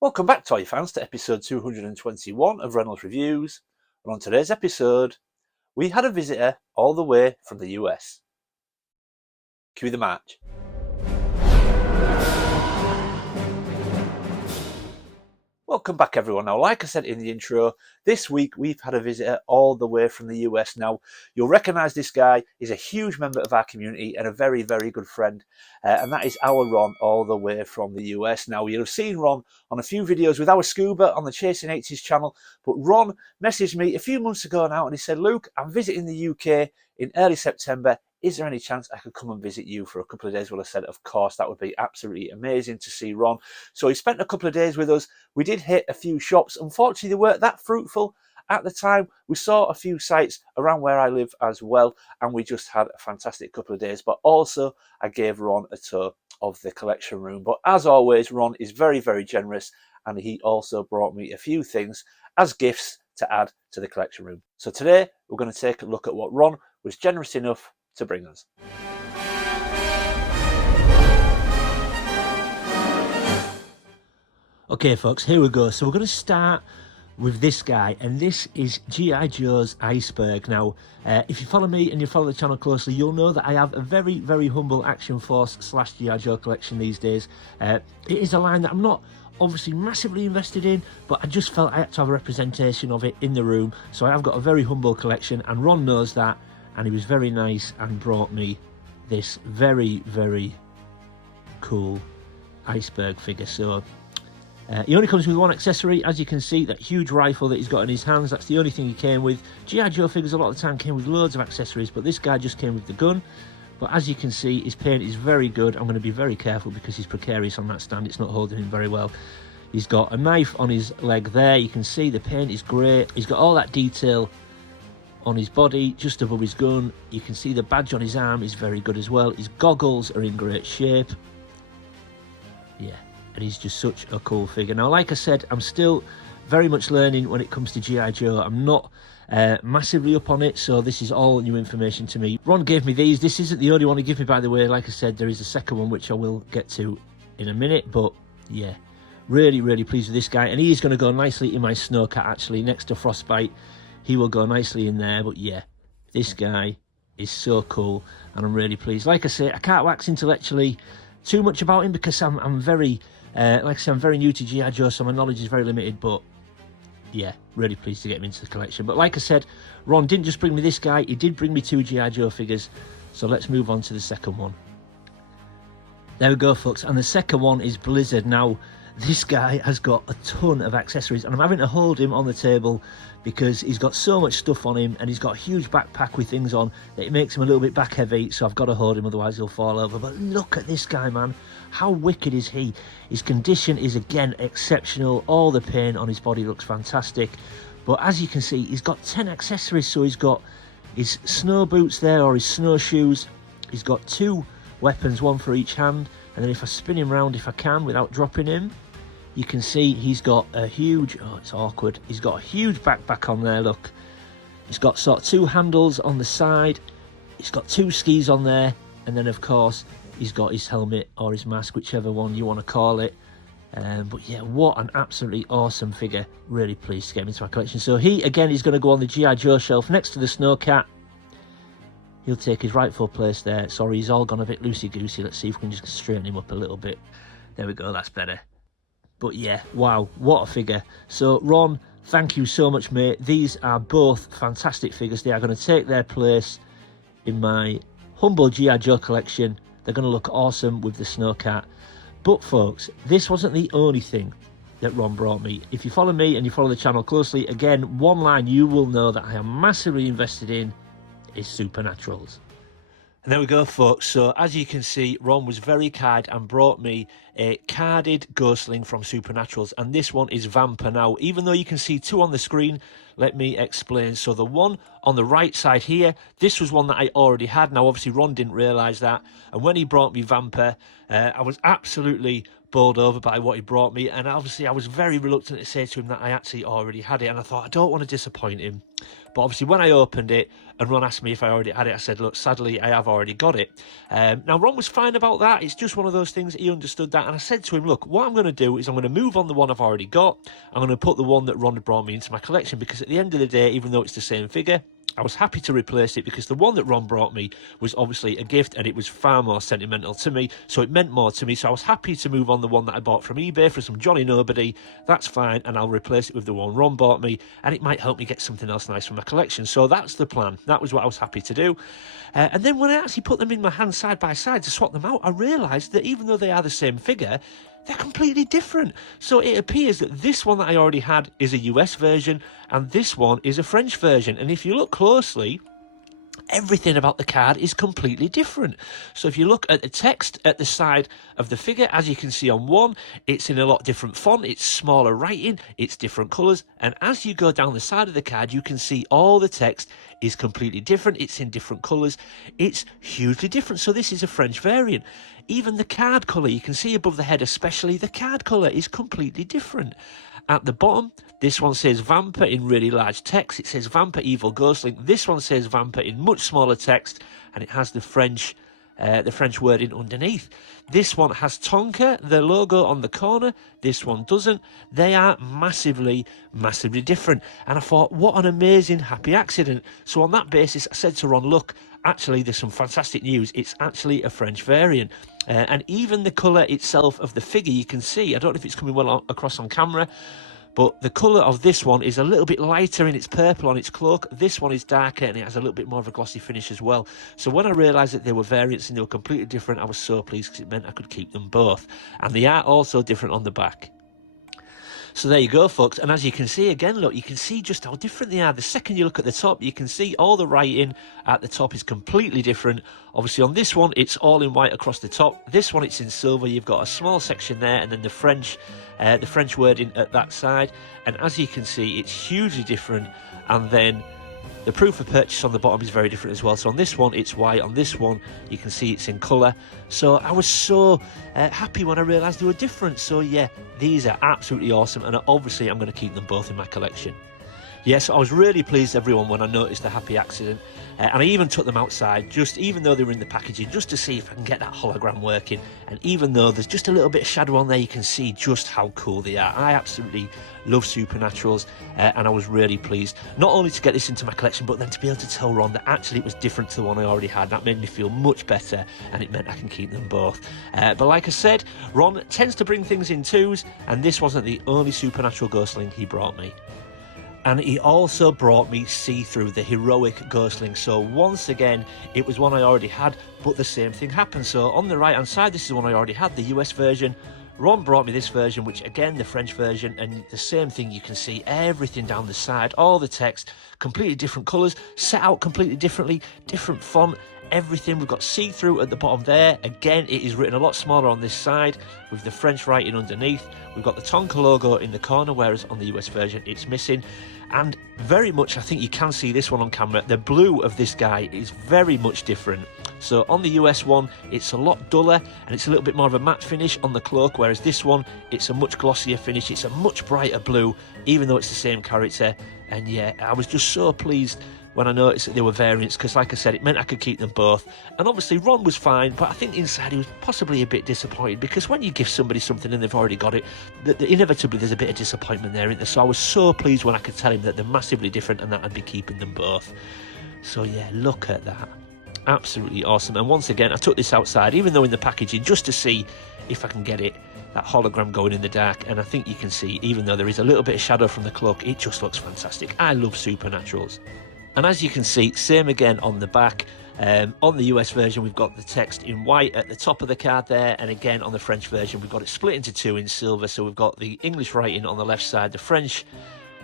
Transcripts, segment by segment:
Welcome back, toy fans, to episode 221 of Reynolds Reviews. And on today's episode, we had a visitor all the way from the US. Cue the march. Welcome back, everyone. Now, like I said in the intro, this week we've had a visitor all the way from the US. Now, you'll recognise this guy. He's a huge member of our community and a very, very good friend. And that is our Ron, all the way from the US. Now, you'll have seen Ron on a few videos with our Scuba on the Chasing 80s channel. But Ron messaged me a few months ago now and he said, "Luke, I'm visiting the UK in early September. Is there any chance I could come and visit you for a couple of days?" Well, I said, of course, that would be absolutely amazing to see Ron. So he spent a couple of days with us. We did hit a few shops. Unfortunately, they weren't that fruitful at the time. We saw a few sites around where I live as well, and we just had a fantastic couple of days. But also, I gave Ron a tour of the collection room. But as always, Ron is very, very generous, and he also brought me a few things as gifts to add to the collection room. So today, we're going to take a look at what Ron was generous enough to bring us. Okay, folks, here we go. So we're going to start with this guy, and this is G.I. Joe's Iceberg. Now, if you follow me and you follow the channel closely, you'll know that I have a very, very humble Action Force / G.I. Joe collection these days. It is a line that I'm not obviously massively invested in, but I just felt I had to have a representation of it in the room. So I have got a very humble collection, and Ron knows that, and he was very nice and brought me this very, very cool Iceberg figure. So he only comes with one accessory, as you can see, that huge rifle that he's got in his hands. That's the only thing he came with. G.I. Joe figures a lot of the time came with loads of accessories, but this guy just came with the gun. But as you can see, his paint is very good. I'm going to be very careful because he's precarious on that stand. It's not holding him very well. He's got a knife on his leg there. You can see the paint is great. He's got all that detail on his body, just above his gun. You can see the badge on his arm is very good as well. His goggles are in great shape. Yeah, and he's just such a cool figure. Now, like I said, I'm still very much learning when it comes to G.I. Joe. I'm not massively up on it, so this is all new information to me. Ron gave me these. This isn't the only one he gave me, by the way. Like I said, there is a second one, which I will get to in a minute. But yeah, really, really pleased with this guy. And he is going to go nicely in my Snowcat, actually, next to Frostbite. He will go nicely in there. But yeah, this guy is so cool, and I'm really pleased. Like I say, I can't wax intellectually too much about him because I'm very, like I say, I'm very new to G.I. Joe, so my knowledge is very limited. But yeah, really pleased to get him into the collection. But like I said, Ron didn't just bring me this guy, he did bring me two G.I. Joe figures. So let's move on to the second one. There we go, folks, and the second one is Blizzard. Now, this guy has got a ton of accessories, and I'm having to hold him on the table because he's got so much stuff on him, and he's got a huge backpack with things on that it makes him a little bit back heavy, so I've got to hold him, otherwise he'll fall over. But look at this guy, man. How wicked is he? His condition is, again, exceptional. All the paint on his body looks fantastic. But as you can see, he's got 10 accessories. So he's got his snow boots there, or his snowshoes. He's got two weapons, one for each hand. And then if I spin him round, if I can, without dropping him, you can see he's got a huge, oh, it's awkward. He's got a huge backpack on there, look. He's got sort of two handles on the side. He's got two skis on there. And then, of course, he's got his helmet or his mask, whichever one you want to call it. But yeah, what an absolutely awesome figure. Really pleased to get him into my collection. So he, again, is going to go on the G.I. Joe shelf next to the Snowcat. He'll take his rightful place there. Sorry, he's all gone a bit loosey-goosey. Let's see if we can just straighten him up a little bit. There we go, that's better. But yeah, wow, what a figure. So Ron, thank you so much, mate. These are both fantastic figures. They are going to take their place in my humble G.I. Joe collection. They're going to look awesome with the Snowcat. But folks, this wasn't the only thing that Ron brought me. If you follow me and you follow the channel closely, again, one line you will know that I am massively invested in is Supernaturals. And there we go, folks. So as you can see, Ron was very kind and brought me a carded Ghostling from Supernaturals, and this one is Vampire. Now, even though you can see two on the screen, let me explain. So the one on the right side here, this was one that I already had. Now, obviously, Ron didn't realise that, and when he brought me Vampire, I was absolutely bowled over by what he brought me, and obviously I was very reluctant to say to him that I actually already had it, and I thought I don't want to disappoint him. But obviously when I opened it and Ron asked me if I already had it, I said, look, sadly I have already got it. Now Ron was fine about that. It's just one of those things, he understood that, and I said to him, look, what I'm going to do is I'm going to move on the one I've already got. I'm going to put the one that Ron had brought me into my collection, because at the end of the day, even though it's the same figure, I was happy to replace it, because the one that Ron brought me was obviously a gift and it was far more sentimental to me, so it meant more to me. So I was happy to move on the one that I bought from eBay for some Johnny Nobody. That's fine, and I'll replace it with the one Ron bought me, and it might help me get something else nice from my collection. So that's the plan. That was what I was happy to do. And then when I actually put them in my hand side by side to swap them out, I realised that even though they are the same figure, they're completely different. So it appears that this one that I already had is a US version, and this one is a French version. And if you look closely, everything about the card is completely different. So if you look at the text at the side of the figure, as you can see on one, it's in a lot different font, it's smaller writing, it's different colours, and as you go down the side of the card, you can see all the text is completely different, it's in different colours, it's hugely different. So this is a French variant. Even the card colour, you can see above the head especially, the card colour is completely different. At the bottom, this one says Vamper in really large text. It says Vamper Evil Ghostling. This one says Vamper in much smaller text, and it has the French wording underneath. This one has Tonka, the logo on the corner. This one doesn't. They are massively, massively different. And I thought, what an amazing happy accident. So on that basis, I said to Ron, look, actually, there's some fantastic news. It's actually a French variant. And even the colour itself of the figure, you can see, I don't know if it's coming well across on camera, but the colour of this one is a little bit lighter in its purple on its cloak. This one is darker and it has a little bit more of a glossy finish as well. So when I realised that they were variants and they were completely different, I was so pleased, because it meant I could keep them both. And they are also different on the back. So there you go, folks. And as you can see, again, look, you can see just how different they are. The second you look at the top, you can see all the writing at the top is completely different. Obviously, on this one, it's all in white across the top. This one, it's in silver. You've got a small section there, and then the French wording at that side. And as you can see, it's hugely different. And then the proof of purchase on the bottom is very different as well. So on this one, it's white. On this one, you can see it's in colour. So I was so happy when I realised they were different. So yeah, these are absolutely awesome. And obviously, I'm going to keep them both in my collection. Yes, I was really pleased, everyone, when I noticed the happy accident. And I even took them outside, just even though they were in the packaging, just to see if I can get that hologram working. And even though there's just a little bit of shadow on there, you can see just how cool they are. I absolutely love Supernaturals, and I was really pleased, not only to get this into my collection, but then to be able to tell Ron that actually it was different to the one I already had. That made me feel much better, and it meant I can keep them both. But like I said, Ron tends to bring things in twos, and this wasn't the only Supernatural Ghostling he brought me. And he also brought me See-Through, the heroic Ghostling. So once again, it was one I already had, but the same thing happened. So on the right hand side, this is the one I already had, the US version. Ron brought me this version, which again, the French version, and the same thing, you can see everything down the side, all the text, completely different colours, set out completely differently, different font, everything. We've got See-Through at the bottom there. Again, it is written a lot smaller on this side with the French writing underneath. We've got the Tonka logo in the corner, whereas on the US version it's missing. And very much, I think you can see this one on camera, the blue of this guy is very much different. So on the US one, it's a lot duller and it's a little bit more of a matte finish on the cloak, whereas this one, it's a much glossier finish. It's a much brighter blue, even though it's the same character. And yeah, I was just so pleased when I noticed that they were variants, because like I said, it meant I could keep them both. And obviously Ron was fine, but I think inside he was possibly a bit disappointed, because when you give somebody something and they've already got it, inevitably there's a bit of disappointment there, isn't there? So I was so pleased when I could tell him that they're massively different and that I'd be keeping them both. So yeah, look at that. Absolutely awesome. And once again, I took this outside, even though in the packaging, just to see if I can get it, that hologram going in the dark. And I think you can see, even though there is a little bit of shadow from the cloak, it just looks fantastic. I love Supernaturals. And as you can see, same again on the back. On the US version, we've got the text in white at the top of the card there. And again, on the French version, we've got it split into two in silver. So we've got the English writing on the left side, the French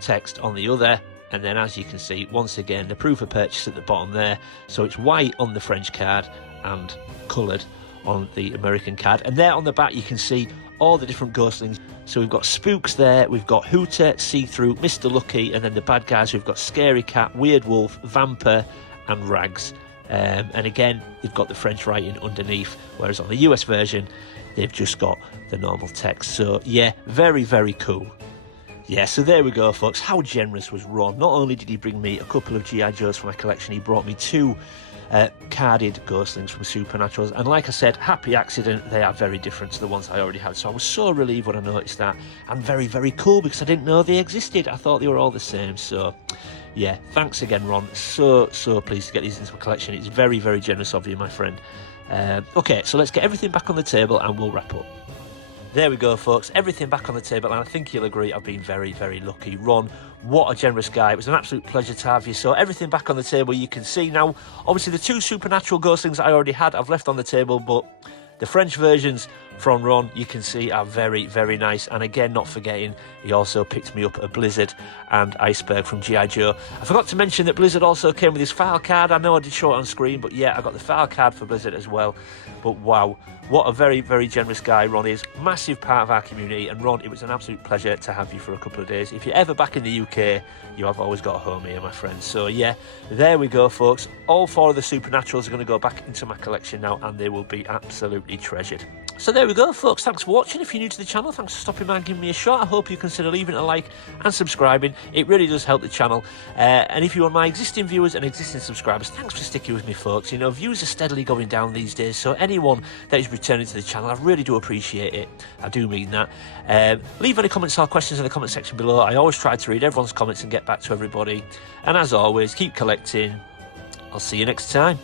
text on the other. And then as you can see, once again, the proof of purchase at the bottom there. So it's white on the French card and coloured on the American card. And there on the back, you can see all the different ghostlings. So we've got Spooks there, we've got Hooter, See-Through, Mr. Lucky, and then the bad guys, we've got Scary Cat, Weird Wolf, Vamper, and Rags. And again, they've got the French writing underneath, whereas on the US version, they've just got the normal text. So yeah, very, very cool. Yeah, so there we go, folks. How generous was Ron? Not only did he bring me a couple of G.I. Joes for my collection, he brought me 2 carded Ghostlings from Supernaturals. And like I said, happy accident, they are very different to the ones I already had. So I was so relieved when I noticed that. And very, very cool, because I didn't know they existed. I thought they were all the same. So yeah, thanks again, Ron. So pleased to get these into my collection. It's very, very generous of you, my friend. Okay, so let's get everything back on the table and we'll wrap up. There we go, folks. Everything back on the table, and I think you'll agree I've been very, very lucky. Ron, what a generous guy. It was an absolute pleasure to have you. So everything back on the table, you can see now. Obviously, the 2 Supernatural Ghostlings I already had, I've left on the table, but the French versions from Ron, you can see, are very, very nice. And again, not forgetting, he also picked me up a Blizzard and Iceberg from G.I. Joe. I forgot to mention that Blizzard also came with his file card. I know I did show it on screen, but yeah, I got the file card for Blizzard as well. But wow, what a very, very generous guy Ron is. Massive part of our community. And Ron, it was an absolute pleasure to have you for a couple of days. If you're ever back in the UK, you have always got a home here, my friend. So yeah, there we go, folks. All 4 of the Supernaturals are going to go back into my collection now, and they will be absolutely treasured. So there we go, folks. Thanks for watching. If you're new to the channel, thanks for stopping by and giving me a shot. I hope you consider leaving a like and subscribing. It really does help the channel. And if you're my existing viewers and existing subscribers, thanks for sticking with me, folks. You know, views are steadily going down these days, so anyone that is returning to the channel, I really do appreciate it. I do mean that. Leave any comments or questions in the comment section below. I always try to read everyone's comments and get back to everybody. And as always, keep collecting. I'll see you next time.